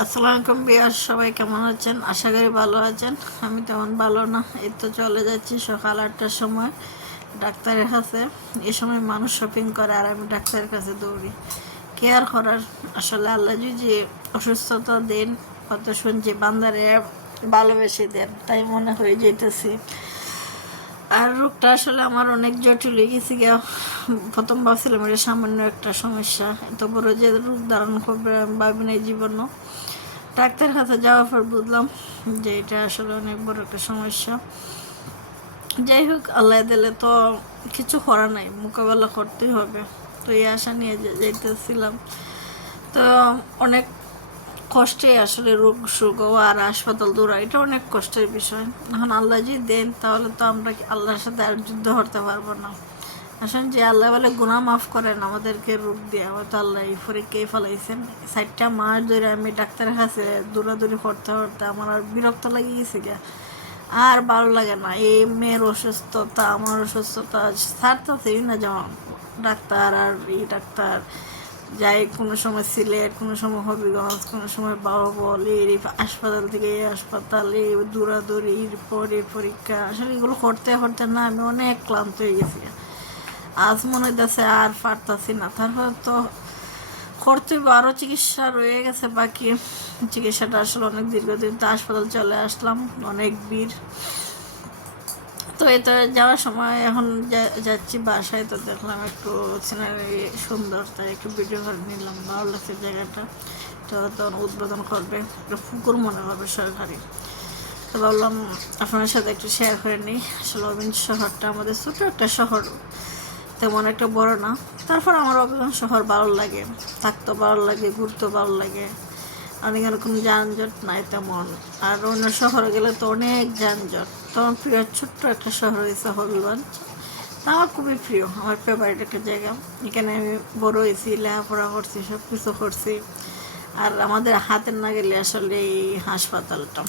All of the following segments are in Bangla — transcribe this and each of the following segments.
আসসালামু আলাইকুম বিয়ার, সবাই কেমন আছেন? আশা করি ভালো আছেন। আমি তেমন ভালো না, এই তো চলে যাচ্ছি সকাল 8টার সময় ডাক্তারের কাছে। এই সময় মানুষ শপিং করে আর আমি ডাক্তারের কাছে দৌড়ি। কেয়ার করার আসলে আল্লাহ যদি অসুস্থতা দেন, কত শুনছি বান্দারে ভালোবেসে দেন, তাই মনে হয়ে যেতেছি। আর রোগটা আসলে আমার অনেক জটিল হয়ে গেছে গিয়া। প্রথম ভাবছিলাম এটা সামান্য একটা সমস্যা, এত বড় যে রূপ ধারণ করবে আমি ভাবি না জীবনও। ডাক্তার কাছে যাওয়ার পর বুঝলাম যে এটা আসলে অনেক বড় একটা সমস্যা। যাই হোক, আল্লাহ দিলে তো কিছু করার নাই, মোকাবেলা করতেই হবে। তো এই আশা নিয়ে যাইতেছিলাম। তো অনেক কষ্টে আসলে রোগ সুখ আর হাসপাতাল দৌড়া, এটা অনেক কষ্টের বিষয়। এখন আল্লাহ যদি দেন তাহলে তো আমরা আল্লাহর সাথে আর যুদ্ধ করতে পারবো না। আসলে যে আল্লাহ বলে গুনাহ মাফ করেন আমাদেরকে রোগ দিয়ে, হয়তো আল্লাহ এই পরীক্ষায় ফেলাইছেন। 4টা মাস ধরে আমি ডাক্তারের কাছে দৌড়াদৌড়ি করতে করতে আমার আর বিরক্ত লাগিয়ে গেছে গিয়া। আর ভালো লাগে না, এই মেয়ের অসুস্থতা আমার অসুস্থতা ছাড়তেছেই না। যেমন ডাক্তার আর এই ডাক্তার যাই, কোনো সময় সিলেট, কোনো সময় হবিগঞ্জ, কোনো সময় বাহুবল, এই হাসপাতাল থেকে এই হাসপাতাল, এই দৌড়াদৌড়ি, পরে পরীক্ষা, আসলে এগুলো করতে করতে না আমি অনেক ক্লান্ত হয়ে গেছি। আজ মনে হইতেছে আর পারতাছি না। তারপর তো করতে আরও চিকিৎসা রয়ে গেছে বাকি। চিকিৎসাটা আসলে অনেক দীর্ঘদিন, তো হাসপাতাল চলে আসলাম, অনেক ভিড়। তো এটা যাওয়ার সময় এখন যাচ্ছি বাসায়, তো দেখলাম একটু সিনারি সুন্দর, তাই একটু ভিডিও করে নিলাম, ভালো লাগছে জায়গাটা। তো তখন উদ্বোধন করবে, একটা পুকুর মনে হবে সরকারি। তো ভাবলাম আপনার সাথে একটু শেয়ার করে নিই। আসলে অবিন শহরটা আমাদের ছোটো একটা শহর, তেমন একটা বড় না। তারপর আমার অবিগঞ্জ শহর ভালো লাগে, থাকতেও ভালো লাগে, ঘুরতেও ভালো লাগে। অনেক কোনো যানজট নাই তেমন। আর অন্য শহরে গেলে তো অনেক যানজট। তো আমার প্রিয় ছোট্ট একটা শহর হয়েছে হবিগঞ্জ। তা আমার খুবই প্রিয়, আমার ফেভারিট একটা জায়গা। এখানে আমি বড় হয়েছি, লেখাপড়া করছি, সব কিছু করছি। আর আমাদের হাতের না গেলে আসলে এই হাসপাতালটা,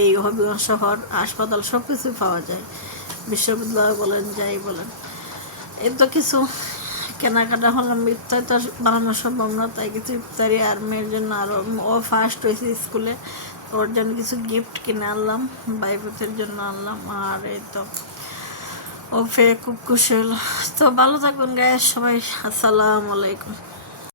এই হবিগঞ্জ শহর হাসপাতাল সব কিছু পাওয়া যায়, বিশ্ববিদ্যালয় বলেন যাই বলেন। এই তো কিছু কেনাকাটা হলাম, ইফতার তো বানানো সম্ভব না, তাই কিছু ইফতারি আর মেয়ের জন্য আরও, ও ফার্স্ট হয়েছে স্কুলে, ওর জন্য কিছু গিফট কিনে আনলাম, ভাইবোনের জন্য আনলাম। আর এই তো ও ফে খুব খুশি হলো। তো ভালো থাকবেন গায়ে সবাই, আসসালামু আলাইকুম।